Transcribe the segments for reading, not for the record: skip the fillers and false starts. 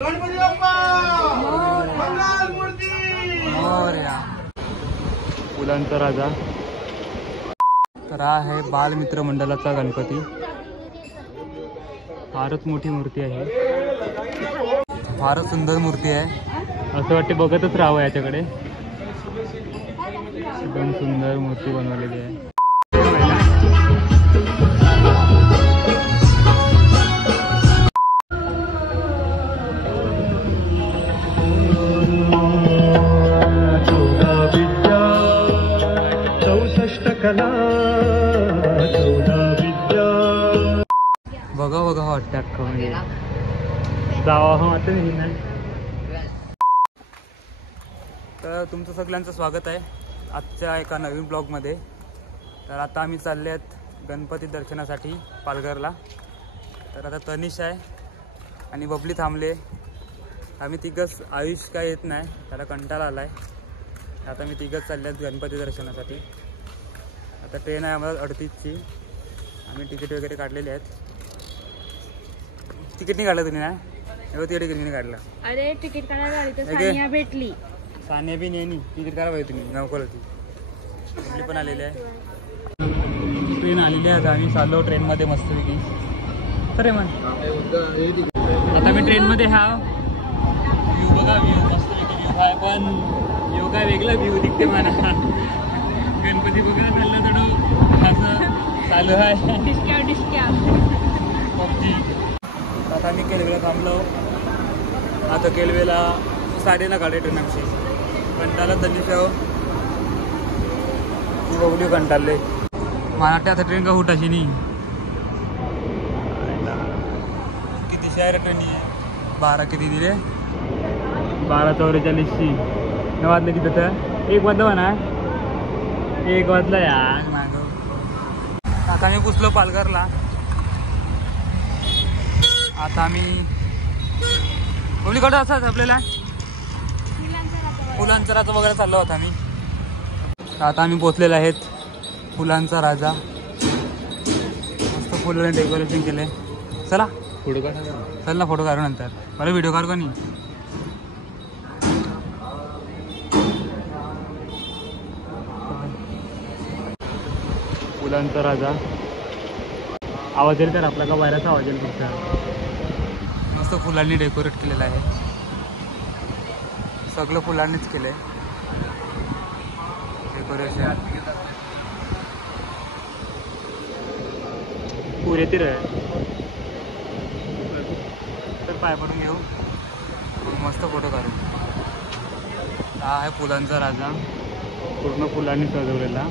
गणपती बाप्पा मंगल मूर्ती मोरया. फुलांचा राजा. तर हा आहे बालमित्र मंडळाचा गणपती. फारच मोठी मूर्ती आहे, फारच सुंदर मूर्ती आहे. असं वाटते बघतच राहावं याच्याकडे. एकदम सुंदर मूर्ती बनवलेली आहे. बघा बघा वाटतं अख्खं म्हणजे जावा वाटत नाही. तर तुमचं सगळ्यांचं स्वागत आहे आजच्या एका नवीन ब्लॉगमध्ये. तर आता आम्ही चालले आहेत गणपती दर्शनासाठी पालघरला. तर आता तनिष आहे आणि बबली थांबले. आम्ही तिघंच, आयुष काय येत नाही, त्याला कंटाळा आला आहे. आता मी तिघंच चालले आहेत गणपती दर्शनासाठी. आता ट्रेन आहे आम्हाला 38ची. आम्ही तिकीट वगैरे काढलेले आहेत. तिकीट नाही काढलं तुम्ही? नाही तिकीट नाही काढलं. अरे तिकीट काढायला आली तर सानिया भेटली. सानिया बी नाही, तिकीट काढा पाहिजे तुम्ही. नवकर होती आपली पण आलेली आहे. ट्रेन आलेली आहे. आम्ही चाललो ट्रेनमध्ये मस्तपैकी. खरे म्हण आता मी ट्रेनमध्ये हा व्ह्यू बघा. व्ह्यू मस्तपैकी व्ह्यू आहे, पण व्ह्यू काय वेगळा व्ह्यू दिसते मला. गणपती बघा चाललं थोडं असं चालू आहे. डिस्क्या पबजी. आता आम्ही केलवेला थांबलो. आता केलवेला 9:30 काढे ट्रेन आमची. कंटाळा तनिष बघली कंटाळले. मला वाटते आता ट्रेन का उठाशी नाही. किती शहर ट्रेन आहे? 12 किती दिले? 12:44ची. 9 वाजले किती तर 1 वाजता म्हणा. 1 वाजला यार मागं. आता मी पुसलो पालघरला. आता आम्ही मुलीकडं असंच आपल्याला फुलांचा राजा वगैरे चाललो होता आम्ही. आता आम्ही पोचलेले आहेत फुलांचा राजा. मस्त फुलाने डेकोरेशन केले. चला फोटो काढ. चल ना फोटो काढू नंतर. मला व्हिडिओ काढू का नाही? फुलांचा राजा. आवाज येईल तर आपला का बाहेरचा आवाज येईल फक्त. मस्त फुलांनी डेकोरेट केलेलं आहे. सगळं फुलांनीच केलंय डेकोरेशन. पुरे तिर आहे. तर पाय पडून घेऊ, मस्त फोटो काढू. हा आहे फुलांचा राजा, पूर्ण फुलांनी सजवलेला.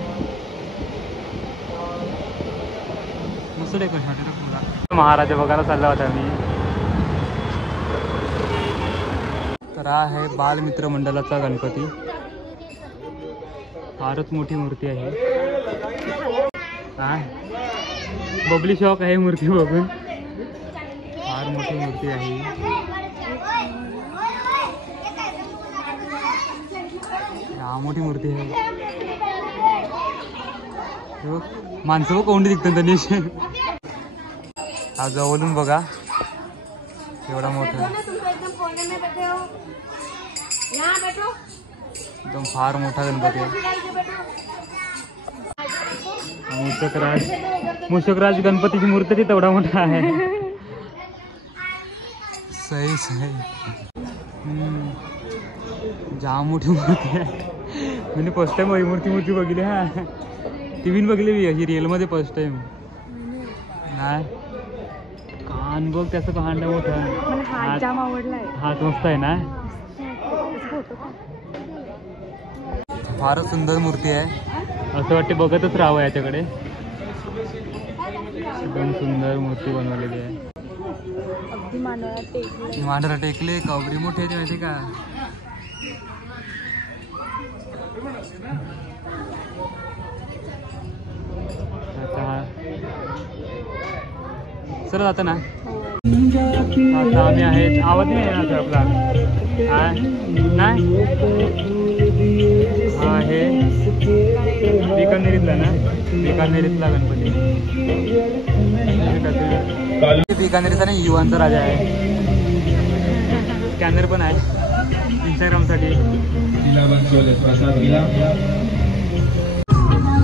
मस्त डेकोरेशन फुला. महाराजा बघायला चालला होता मी. तर हा आहे बालमित्र मंडळाचा गणपती. फारच मोठी मूर्ती आहे. हा बबली शॉक आहे मूर्ती बघून. फार मोठी मूर्ती आहे. हा मोठी मूर्ती आहे. माणसं बघ कोंडी दिसतात तनिष. हा जवळून बघा एवढा मोठा. एकदम फार मोठा गणपती आहे. मूषकराज गणपतीची मूर्ती ती तेवढा मोठा आहे. सही सही. जाम मोठी मूर्ती आहे. मी फर्स्ट टाइम मूर्ती बघितली. हा टीव्हीन बघितली मी अशी, रिअलमध्ये फर्स्ट टाइम नाही. कान बघ त्याचं कान मोठं. हात जाम आवडलाय. हात मस्त आहे ना. फारच सुंदर मूर्ती आहे. असं वाटते बघतच राहावं याच्याकडे. एकदम सुंदर मूर्ती बनवलेली आहे. अगदी मांडरा टेकले. कवरी मोठी आहे माहिती का? सर आता ना आता आम्ही आहेत. आवाज नाही आहे आपला. नाही हा हे बिकानेरीतला ना. बिकानेरीतला गणपती. बिकानेरीचा नाही, युवांचा राजा आहे. स्कॅनर पण आहे इंस्टाग्रामसाठी.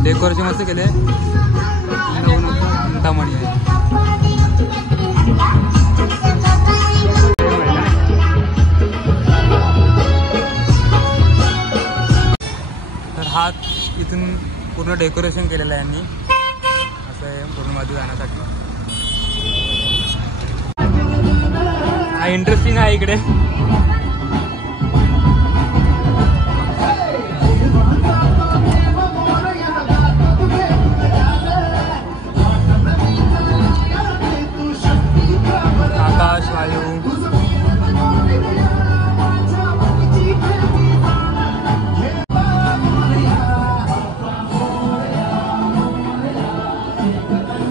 डेकोरेशन मस्त केले. चिंतामणी आहे. तर हा इथून पूर्ण डेकोरेशन केलेलं आहे यांनी. असं आहे पूर्ण बाजू जाण्यासाठी. हा इंटरेस्टिंग आहे इकडे. आकाश वायू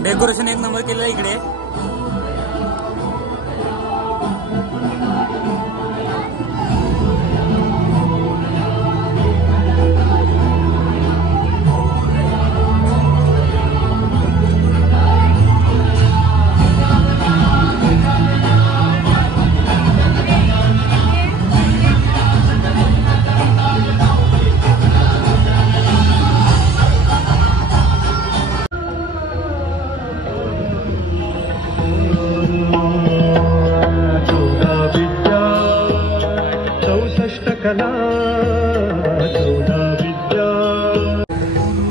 डेकोरेशन एक नंबर केलेलं आहे इकडे.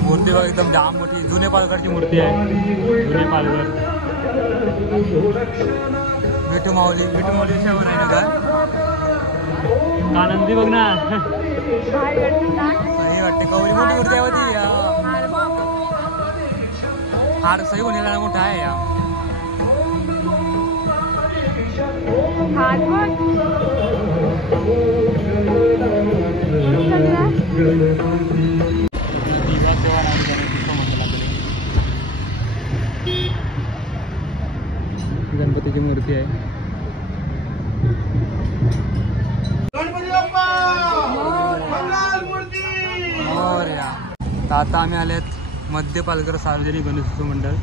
मूर्ती बघा एकदम जाम मोठी. जुने पालघरची मूर्ती आहे. जुने पालघर. विठू माऊली विषयावर आहे ना का. आनंदी बघ ना. सही वाटते. कवरी मोठी मूर्ती आहे होती. हार सही होण्याला मोठा आहे या. गणपतीची मूर्ती आहे. गणपती बाप्पा मंगल मूर्ती. तर आता आम्ही आलेत मध्य पालघर सार्वजनिक गणेशोत्सव मंडळ.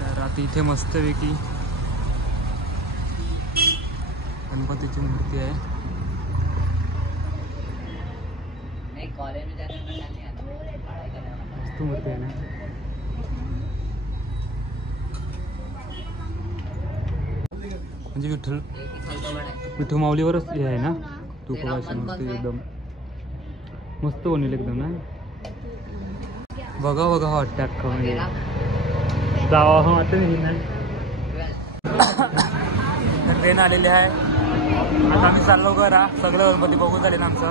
तर आता इथे मस्तपैकी गणपतीची मूर्ती आहे. मस्त मूर्ती आहे ना. म्हणजे विठू माऊलीवरच हे आहे ना. तुकोबाची मूर्ती एकदम मस्त बनवली एकदम ना. बघा वाटतं अख्खा. म्हणजे जावा हो आता नाही. ट्रेन आलेली आहे. आता आम्ही चाललो घरा. सगळं गणपती बघून झाले ना आमचं.